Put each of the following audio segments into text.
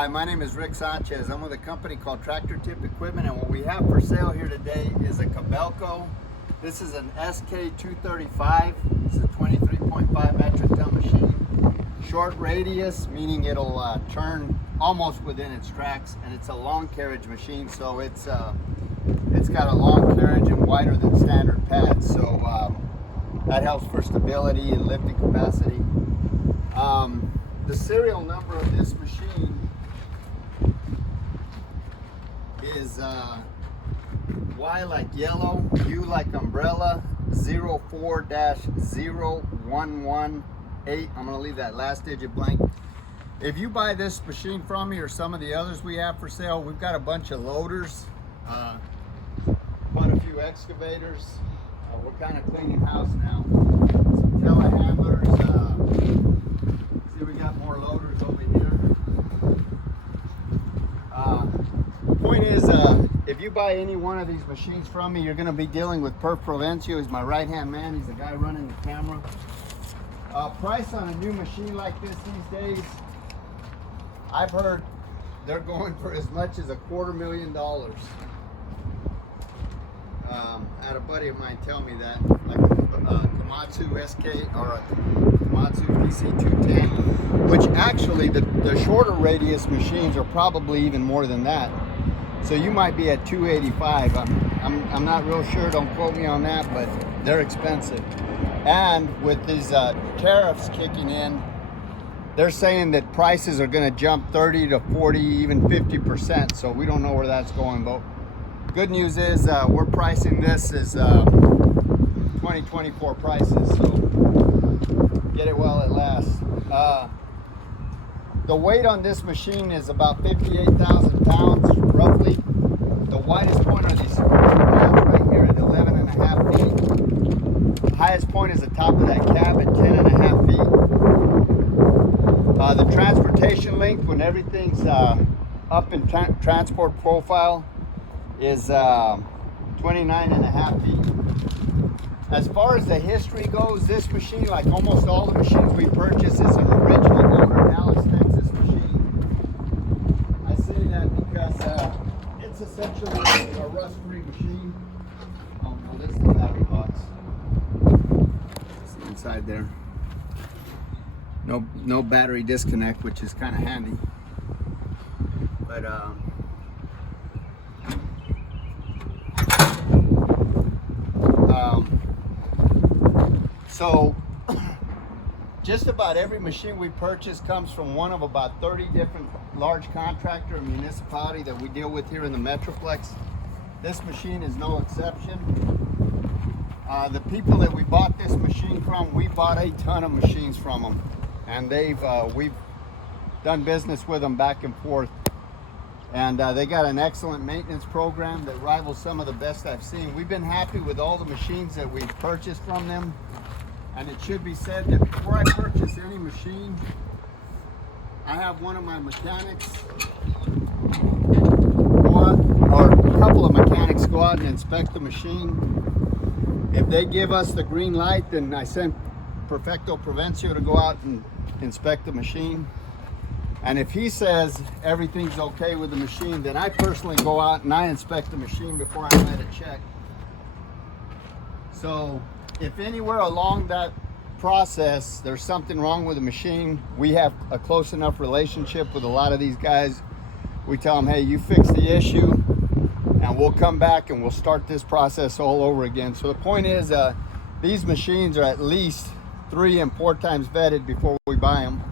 Hi, my name is Rick Sanchez. I'm with a company called Tractor Tip Equipment, and what we have for sale here today is a Kobelco. This is an SK235. It's a 23.5 metric ton machine. Short radius, meaning it'll turn almost within its tracks, and it's a long carriage machine, so it's got a long carriage and wider than standard pads, so that helps for stability and lifting capacity. The serial number of this machine is Y like yellow, U like umbrella, 04-0118. I'm going to leave that last digit blank. If you buy this machine from me or some of the others we have for sale, we've got a bunch of loaders, quite a few excavators. We're kind of cleaning house now. Some telehandlers. See, we got more loaders over here. Point is, if you buy any one of these machines from me, you're going to be dealing with Perf Provencio. He's my right-hand man. He's the guy running the camera. Price on a new machine like this these days, I've heard they're going for as much as $250,000. I had a buddy of mine tell me that, like a Komatsu SK or a Komatsu PC210, which actually the shorter radius machines are probably even more than that. So you might be at 285. I'm not real sure. Don't quote me on that, but they're expensive. And with these tariffs kicking in, they're saying that prices are going to jump 30 to 40, even 50%. So we don't know where that's going, but good news is we're pricing this as 2024 prices, so get it while it lasts. The weight on this machine is about 58,000 pounds, roughly. The widest point are these cabs right here at 11.5 feet. The highest point is the top of that cab at 10.5 feet. The transportation length, when everything's up in transport profile, is 29.5 feet. As far as the history goes, this machine, like almost all the machines we purchase, is an original owner Dallas, Texas machine. I say that because it's essentially a rust-free machine. Oh no, this is the battery box. It's inside there. No battery disconnect, which is kind of handy. But so just about every machine we purchase comes from one of about 30 different large contractor and municipality that we deal with here in the Metroplex. This machine is no exception. The people that we bought this machine from, we bought a ton of machines from them, and we've done business with them back and forth. And they got an excellent maintenance program that rivals some of the best I've seen. We've been happy with all the machines that we've purchased from them. And it should be said that before I purchase any machine, I have one of my mechanics go out, or a couple of mechanics go out and inspect the machine. If they give us the green light, then I send Perfecto Provencio to go out and inspect the machine. And if he says everything's okay with the machine, then I personally go out and I inspect the machine before I write a check. So if anywhere along that process there's something wrong with the machine, we have a close enough relationship with a lot of these guys. We tell them, hey, you fix the issue and we'll come back and we'll start this process all over again. So the point is, these machines are at least 3 and 4 times vetted before we buy them.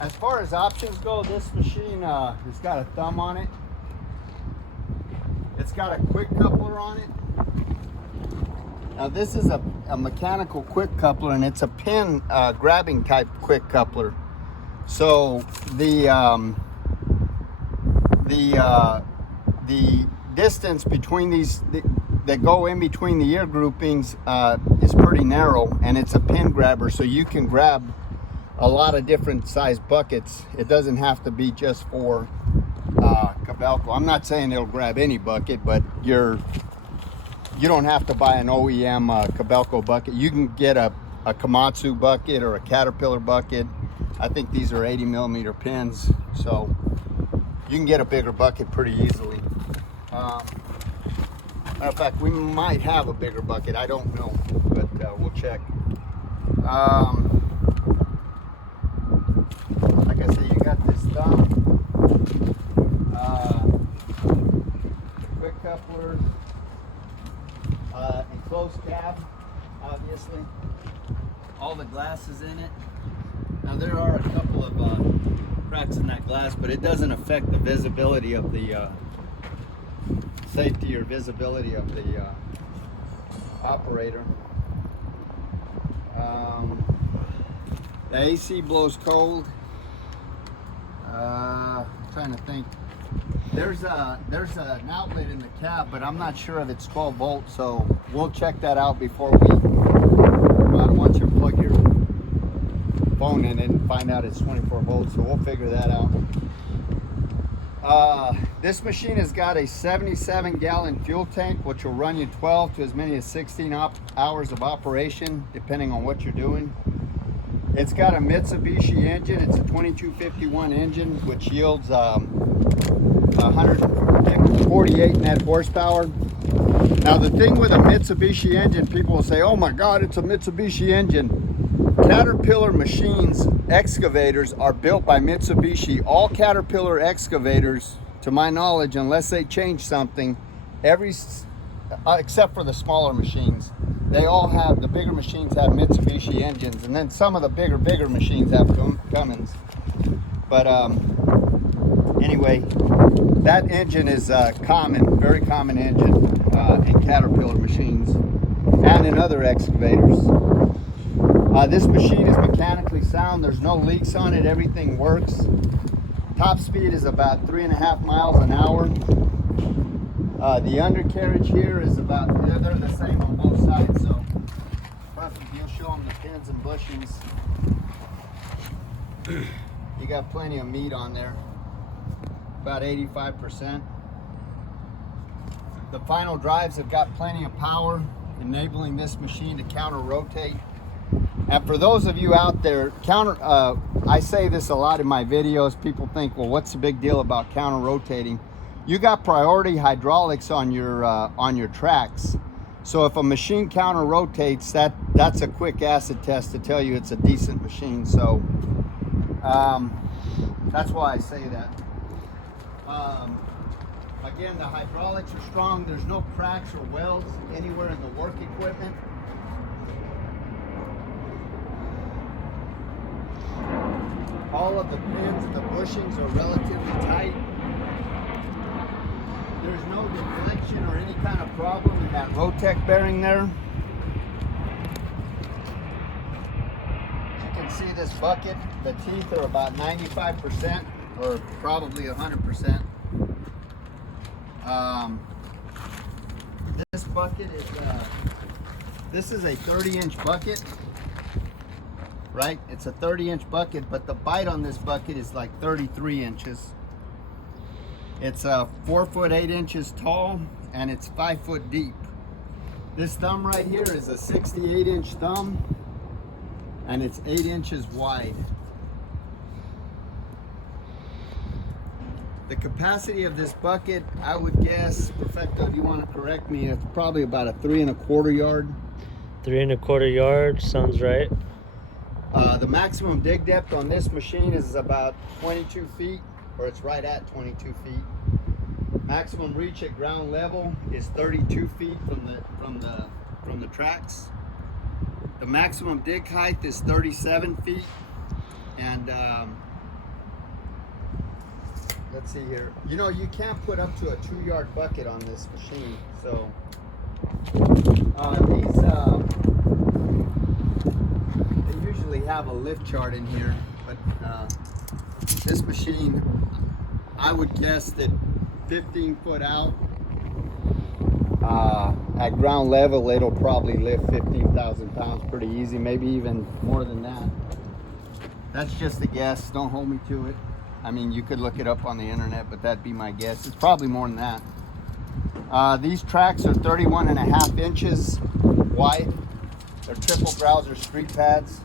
As far as options go, this machine has got a thumb on it. It's got a quick coupler on it. Now this is a mechanical quick coupler, and it's a pin grabbing type quick coupler. So the distance between these that go in between the ear groupings is pretty narrow, and it's a pin grabber, so you can grab a lot of different size buckets. It doesn't have to be just for Kobelco. I'm not saying it'll grab any bucket, but you don't have to buy an OEM Kobelco bucket. You can get a a Komatsu bucket or a Caterpillar bucket. I think these are 80 millimeter pins, so you can get a bigger bucket pretty easily. Matter of fact, we might have a bigger bucket. I don't know, but we'll check. Like I said, you got this thumb, quick coupler, enclosed cab, obviously. All the glass is in it. Now there are a couple of cracks in that glass, but it doesn't affect the visibility of the safety or visibility of the operator. The AC blows cold. Trying to think. There's an outlet in the cab, but I'm not sure if it's 12 volts, so we'll check that out before once you plug your phone in and find out it's 24 volts, so we'll figure that out. This machine has got a 77-gallon fuel tank, which will run you 12 to as many as 16 hours of operation, depending on what you're doing. It's got a Mitsubishi engine. It's a 2251 engine, which yields 148 net horsepower. Now, the thing with a Mitsubishi engine, people will say, oh my God, it's a Mitsubishi engine. Caterpillar machines, excavators, are built by Mitsubishi. All Caterpillar excavators, to my knowledge, unless they change something, except for the smaller machines, they all have, the bigger machines have Mitsubishi engines, and then some of the bigger machines have Cummins. But anyway, that engine is common, very common engine in Caterpillar machines and in other excavators. This machine is mechanically sound. There's no leaks on it. Everything works. Top speed is about 3.5 miles an hour. The undercarriage here is about, they're the same on both sides, so perfect. You'll show them the pins and bushings. You got plenty of meat on there, about 85%. The final drives have got plenty of power, enabling this machine to counter rotate. And for those of you out there, I say this a lot in my videos. People think, well, what's the big deal about counter rotating? You got priority hydraulics on your tracks. So if a machine counter rotates, that's a quick acid test to tell you it's a decent machine. So that's why I say that. Again, the hydraulics are strong. There's no cracks or welds anywhere in the work equipment. All of the pins and the bushings are relatively tight. There's no deflection or any kind of problem in that Rotec bearing there. You can see this bucket, the teeth are about 95% or probably 100%. This bucket is, this is a 30-inch bucket. Right? It's a 30-inch bucket, but the bite on this bucket is like 33 inches. It's 4 foot 8 inches tall, and it's 5 foot deep. This thumb right here is a 68-inch thumb, and it's 8 inches wide. The capacity of this bucket, I would guess, Perfecto, if you want to correct me, it's probably about a 3 1/4 yard. 3 1/4 yard, sounds right. The maximum dig depth on this machine is about 22 feet, or it's right at 22 feet. Maximum reach at ground level is 32 feet from the tracks. The maximum dig height is 37 feet, and let's see here. You know, you can't put up to a 2-yard bucket on this machine, so they usually have a lift chart in here, but this machine, I would guess that 15 foot out at ground level, it'll probably lift 15,000 pounds pretty easy, maybe even more than that. That's just a guess, don't hold me to it. I mean, you could look it up on the internet, but that'd be my guess. It's probably more than that. These tracks are 31.5 inches wide. They're triple browser street pads.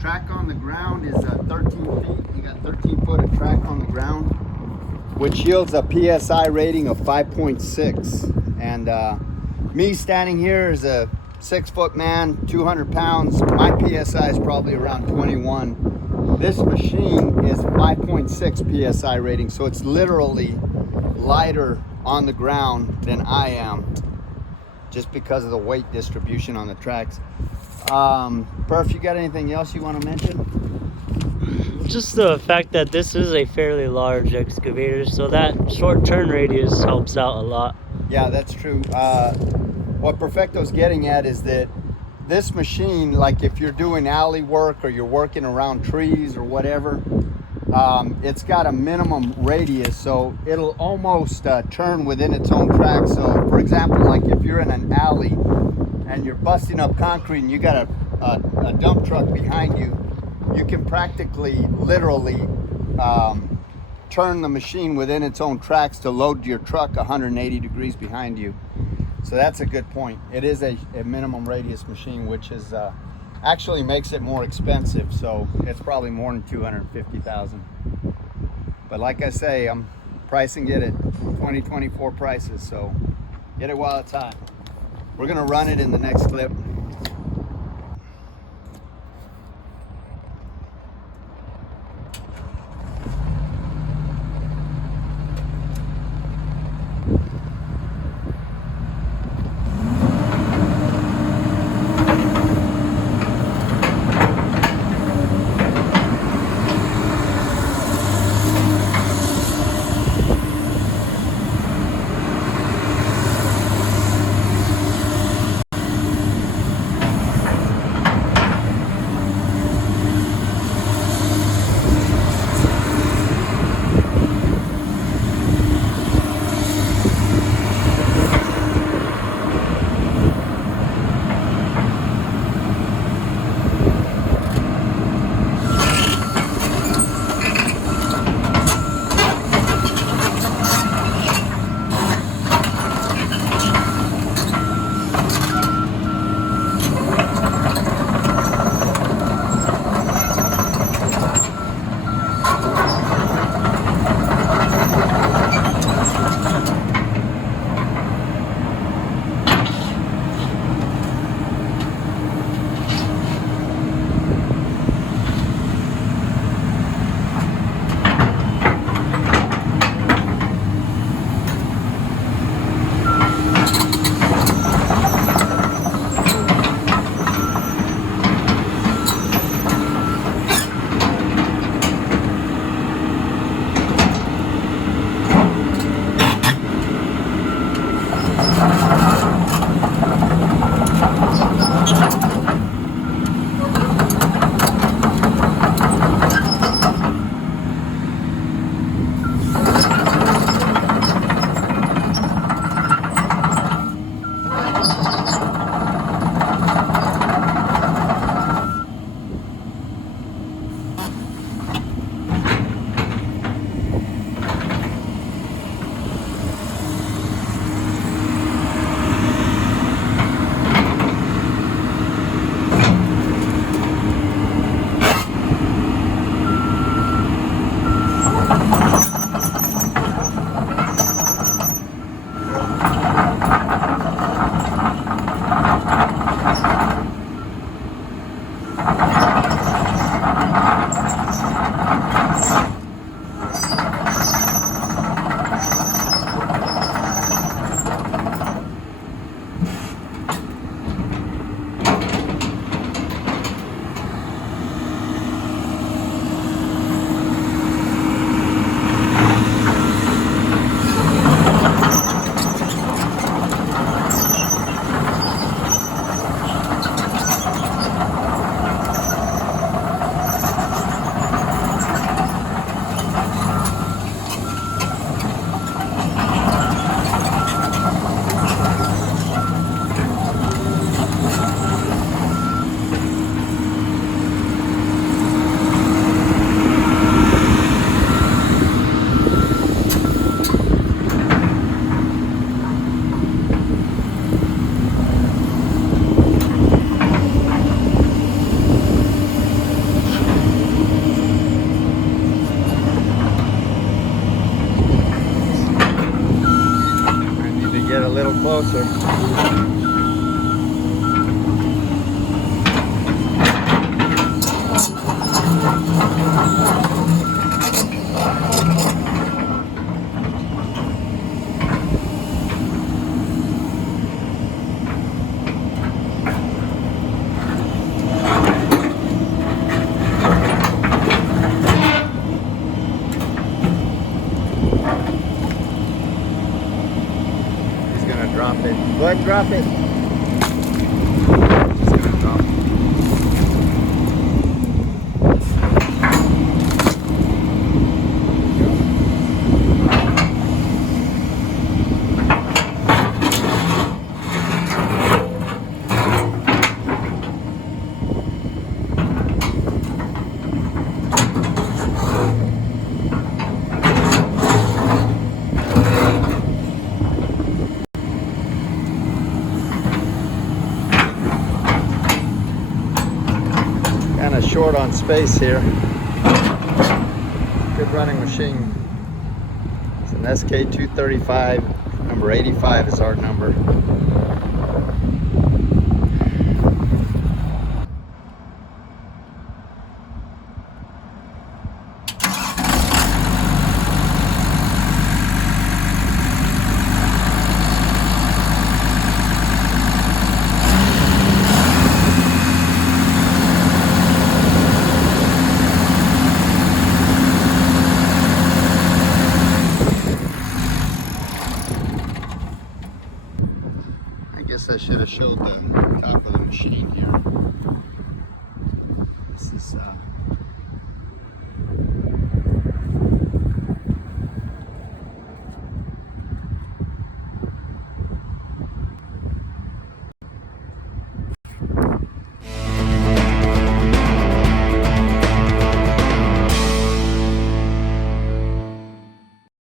Track on the ground is 13 feet. You got 13 foot of track on the ground, which yields a PSI rating of 5.6. And me standing here as a 6-foot man, 200 pounds, my PSI is probably around 21. This machine is 5.6 PSI rating, so it's literally lighter on the ground than I am, just because of the weight distribution on the tracks. Perf, you got anything else you want to mention? Just the fact that this is a fairly large excavator, so that short turn radius helps out a lot. Yeah, that's true. What Perfecto's getting at is that this machine, like if you're doing alley work or you're working around trees or whatever, it's got a minimum radius, so it'll almost turn within its own track. So for example, like if you're in an alley and you're busting up concrete and you got a dump truck behind you, you can practically, literally turn the machine within its own tracks to load your truck 180 degrees behind you. So that's a good point. It is a minimum radius machine, which is actually makes it more expensive. So it's probably more than $250,000. But like I say, I'm pricing it at 2024 prices. So get it while it's hot. We're gonna run it in the next clip. it a little closer. Drop it. Go ahead and drop it. It's gonna drop. Kind of short on space here. Good running machine. It's an SK235, number 85 is our number. I guess I should have showed the top of the machine here. This is